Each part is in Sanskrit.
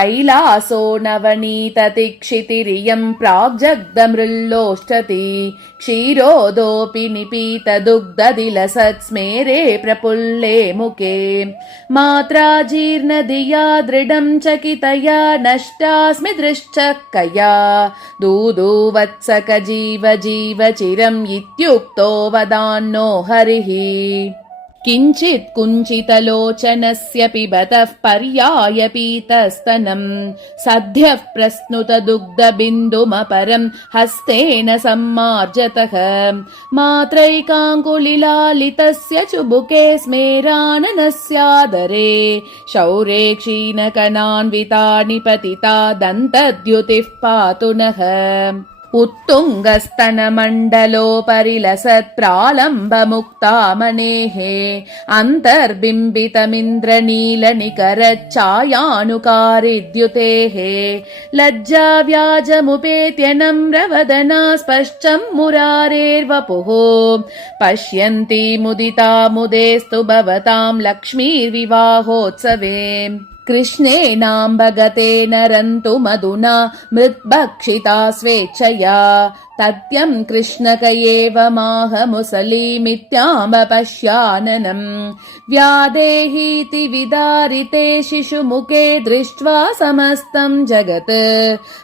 कैलासो नवनीततिक्षितिरियं प्राग्जग्दमृल्लोष्ठति क्षीरोदोऽपि निपीतदुग्धदिलसत्स्मेरे प्रफुल्ले मुखे मात्रा जीर्णधिया दृढं चकितया नष्टास्मि दृश्चक्कया दूदूवत्सक जीव जीव चिरम् इत्युक्तो वदान्नो हरिः किञ्चित् कुञ्चितलोचनस्य पिबतः पर्याय पीतस्तनम् सद्यः प्रस्नुतदुग्धबिन्दुमपरम् हस्तेन सम्मार्जतः मात्रैकाङ्गुलिलालितस्य चुबुके स्मेराननस्यादरे शौरे क्षीणकणान्वितानि पतिता दन्तद्युतिः पातु नः उत्तुङ्गस्तनमण्डलोपरि लसत्प्रालम्बमुक्तामनेः अन्तर्बिम्बितमिन्द्रनीलनिकरच्छायानुकारिद्युतेः लज्जाव्याजमुपेत्य नम्रवदना स्पश्चं मुरारेर्वपुः पश्यन्ती मुदिता मुदेस्तु भवतां लक्ष्मीर्विवाहोत्सवे कृष्णेनाम्बगतेन रन्तु मधुना मृद्भक्षिता स्वेच्छया तत्यं कृष्णक एव माह मुसलीमित्याम्ब पश्याननम् व्यादेहीति विदारिते शिशुमुखे दृष्ट्वा समस्तं जगत्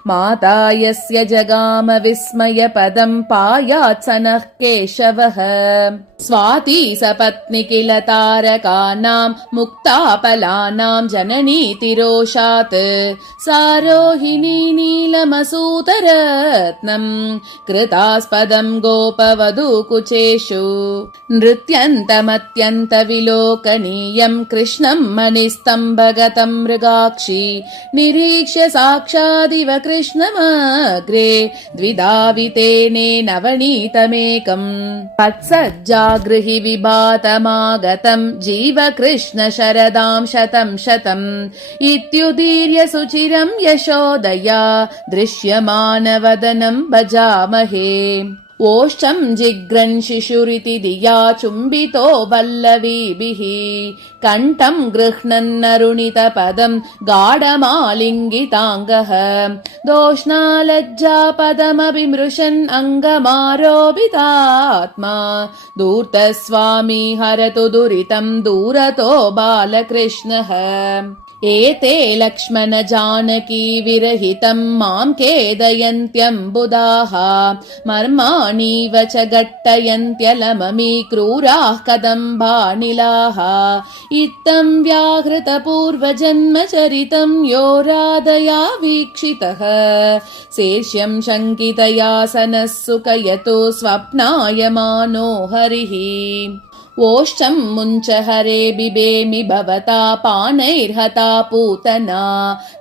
माता यस्य जगाम विस्मयपदं पायात् स नः केशवः स्वाती सपत्नी किल तारकानां मुक्तापलानां जननी तिरोषात् सारोहिणी नीलमसूतरत्नम् कृतास्पदं गोपवधूकुचेषु नृत्यन्तमत्यन्तविलोकनीयं कृष्णं मणिस्तम्भगतं मृगाक्षी निरीक्ष्य साक्षादिव कृष्णमग्रे द्विधावितेने नवनीतमेकम् तत्सज्जागृहि विभातमागतं जीव कृष्ण शरदां शतं शतम् इत्युदीर्य सुचिरं यशोदया दृश्यमानवदनं भजामहे ओष्ठं जिघ्रन् शिशुरिति धिया चुम्बितो वल्लवीभिः कण्ठं गृह्णन्नरुणितपदं गाढमालिङ्गिताङ्गः दोष्णालज्जापदमभिमृशन् अङ्गमारोपितात्मा धूर्तस्वामी हरतु दुरितं दूरतो बालकृष्णः एते लक्ष्मण जानकी विरहितं मां खेदयन्त्यम्बुदाः मर्माणीव च घट्टयन्त्यलममी क्रूराः कदम्बानिलाः इत्थं व्याहृतपूर्वजन्मचरितं यो राधया वीक्षितः शीर्ष्यं शङ्कितयासनः सुखयतो स्वप्नायमानो हरिः ओष्ठं मुञ्च हरे बिबेमि भवता पानैर्हता पूतना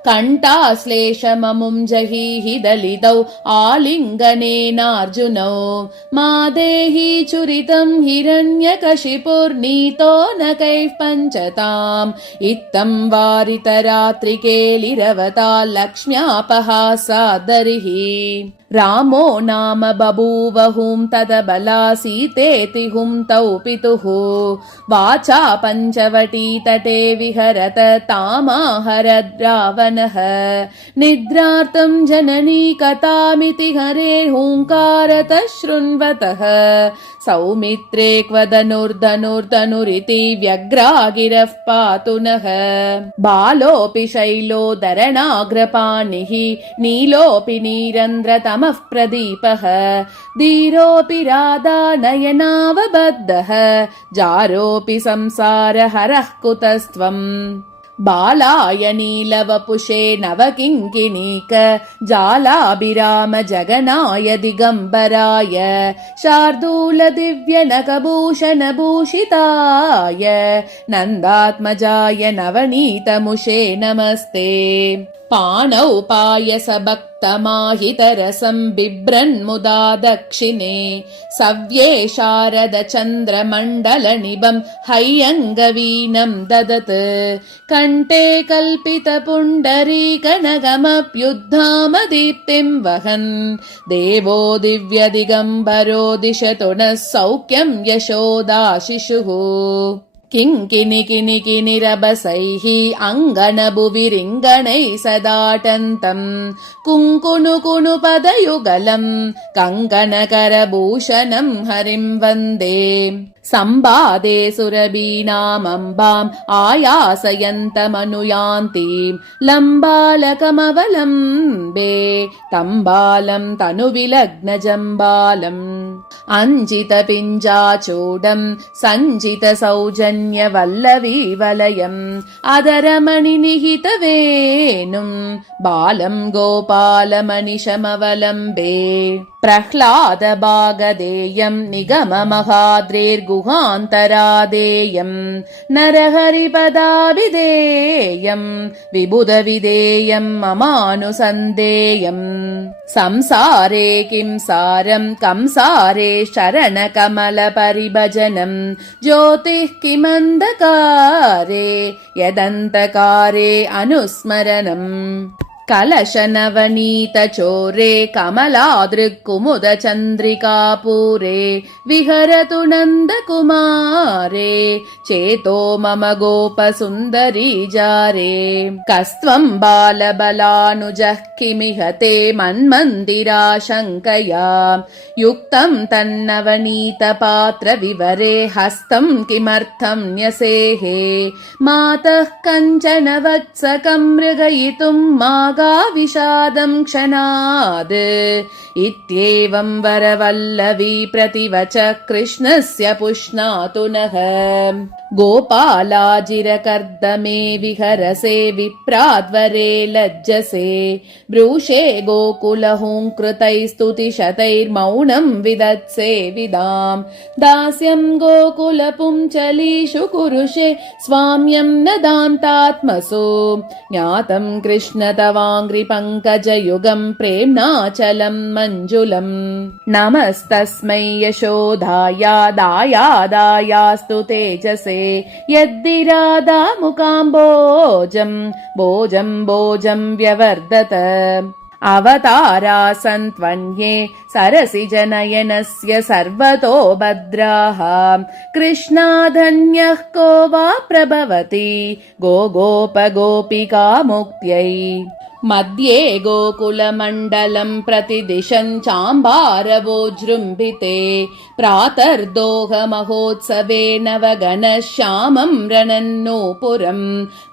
कण्ठाश्लेषममुं जहीहि दलितौ आलिङ्गनेनार्जुनौ मा देहि चुरितं हिरण्यकशिपुर्नीतो न कैः पञ्चताम् इत्थं वारितरात्रिकेलिरवता लक्ष्म्यापहासादरिः रामो नाम बभूव हुं तदबला सीतेति हुं तौ पितुः वाचा पञ्चवटी तटे विहरत तामाहरद् रावणः निद्रार्तं जननी कथामिति हरेर्हुङ्कारतः शृण्वतः सौमित्रे क्वदनुर्धनुर्धनुरिति व्यग्रागिरः पातु नः बालोऽपि शैलोदरणाग्रपाणिः नीलोऽपि नीरन्द्रतमः प्रदीपः धीरोऽपि राधा नयनावबद्धः जारोऽपि संसारहरः कुतस्त्वम् बालाय नीलवपुषे नवकिङ्किणीक जालाभिराम जगनाय दिगम्बराय शार्दूल दिव्य नखभूषणभूषिताय नन्दात्मजाय नवनीतमुषे नमस्ते पाणौ पायसभक्तमाहितरसं बिभ्रन्मुदा दक्षिणे सव्ये शारदचन्द्रमण्डलनिभं हैयङ्गवीनं ददत् कण्ठे कल्पितपुण्डरीकनगमप्युद्धामदीप्तिं वहन् देवो दिव्यदिगम्बरो दिशतु नः सौख्यं यशोदा शिशुः किङ्किनिकिनिकिनिरभसैः अङ्गनभुविरिङ्गणैः सदाटन्तम् कुङ्कुणुकुणुपदयुगलम् कङ्कणकरभूषणम् हरिम् वन्दे सम्बादे सुरभीनामम्बाम् आयासयन्तमनुयान्तीम् लम्बालकमवलम्बे तम्बालम् तनुविलग्नजम्बालम् अञ्जितपिञ्जाचूडम् सञ्जितसौजन्यवल्लवीवलयम् अधरमणिनिहितवेणुम् बालम् गोपालमनिशमवलम्बे प्रह्लादभागधेयम् निगममहाद्रेर्गुहान्तरादेयम् नरहरिपदाभिधेयम् विबुधविधेयम् ममानुसन्धेयम् संसारे किं सारम् कंसारे शरणकमलपरिभजनम् ज्योतिः किमन्धकारे यदन्तकारे अनुस्मरणम् कलशनवनीतचोरे कमलादृक्कुमुदचन्द्रिकापूरे विहरतु नन्दकुमारे चेतो मम गोपसुन्दरी जारे कस्त्वम् बालबलानुजः किमिह ते मन्मन्दिराशङ्कया युक्तम् तन्नवनीतपात्रविवरे हस्तम् किमर्थम् न्यसेहे मातः कञ्चन वत्सकम् मृगयितुम् विषादम् क्षणाद् इत्येवम् वरवल्लवी प्रतिवच कृष्णस्य पुष्णातु नः गोपालाजिरकर्दमे विहरसे विप्राद्वरे लज्जसे ब्रूषे गोकुलहुङ्कृतैस्तुतिशतैर्मौनम् विदत्से विदाम् दास्यम् गोकुलपुंचलीषु कुरुषे स्वाम्यम् न दान्तात्मसु ज्ञातम् कृष्ण तवाङ्घ्रिपङ्कजयुगम् प्रेम्णाचलम् मञ्जुलम् नमस्तस्मै यशोदाया दायादायास्तु तेजसे यद्दिरादामुकाम्बोजम् भोजम् व्यवर्धत अवतारासन्त्वन्ये सरसिजनयनस्य सर्वतो भद्राः कृष्णाधन्यः को वा प्रभवति गोपिकामुक्त्यै मध्ये गोकुलमण्डलम् प्रतिदिशन् चाम्बारवोजृम्भिते प्रातर्दोहमहोत्सवे नवगणः श्यामम् रणन्नूपुरम्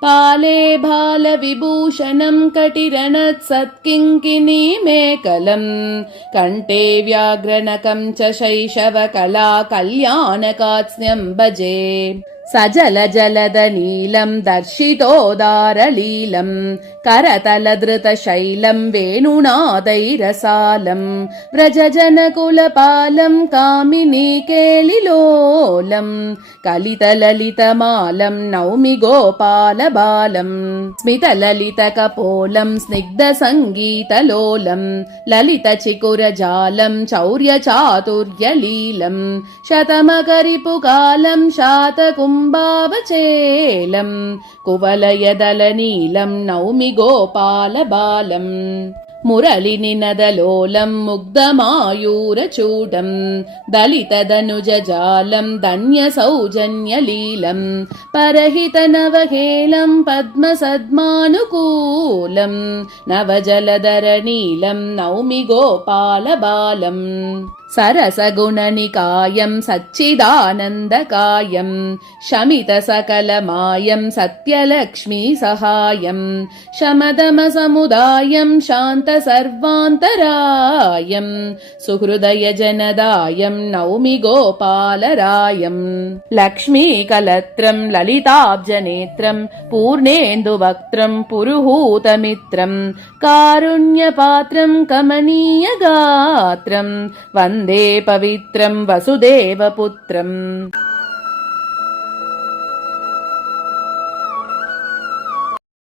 पाले बालविभूषणम् कटिरणत्सत्किङ्किणीमेकलम् कण्ठे व्याघ्रनकम् च शैशवकला कल्याणकात्स्न्यम् भजे सजलजलदनीलम् दर्शितोदारलीलम् करतलधृतशैलम् वेणुनादैरसालम् व्रजजनकुलपालम् कामिनीकेलिलोलम् कलितललितमालम् नौमि गोपालबालम् स्मितललितकपोलम् स्निग्धसङ्गीतलोलम् ललितचिकुरजालम् चौर्यचातुर्यलीलम् शतमकरिपुकालम् शातकुम्भावचेलम् कुवलयदलनीलम् नौमि गोपालबालम् मुरलिनिनदलोलम् मुग्धमायूरचूडम् दलितदनुजजालम् धन्यसौजन्यलीलम् परहितनवहेलम् पद्मसद्मानुकूलम् नवजलधरनीलम् नौमि गोपालबालम् सरसगुणनिकायम् सच्चिदानन्दकायम् शमितसकलमायम् सत्यलक्ष्मीसहायम् शमदमसमुदायम् शान्तसर्वान्तरायम् सुहृदयजनदायम् नौमि गोपालरायम् लक्ष्मीकलत्रम् ललिताब्जनेत्रम् पूर्णेन्दुवक्त्रम् पुरुहूतमित्रम् कारुण्यपात्रम् कमनीयगात्रम् वन्दे पवित्रम् वसुदेवपुत्रम्।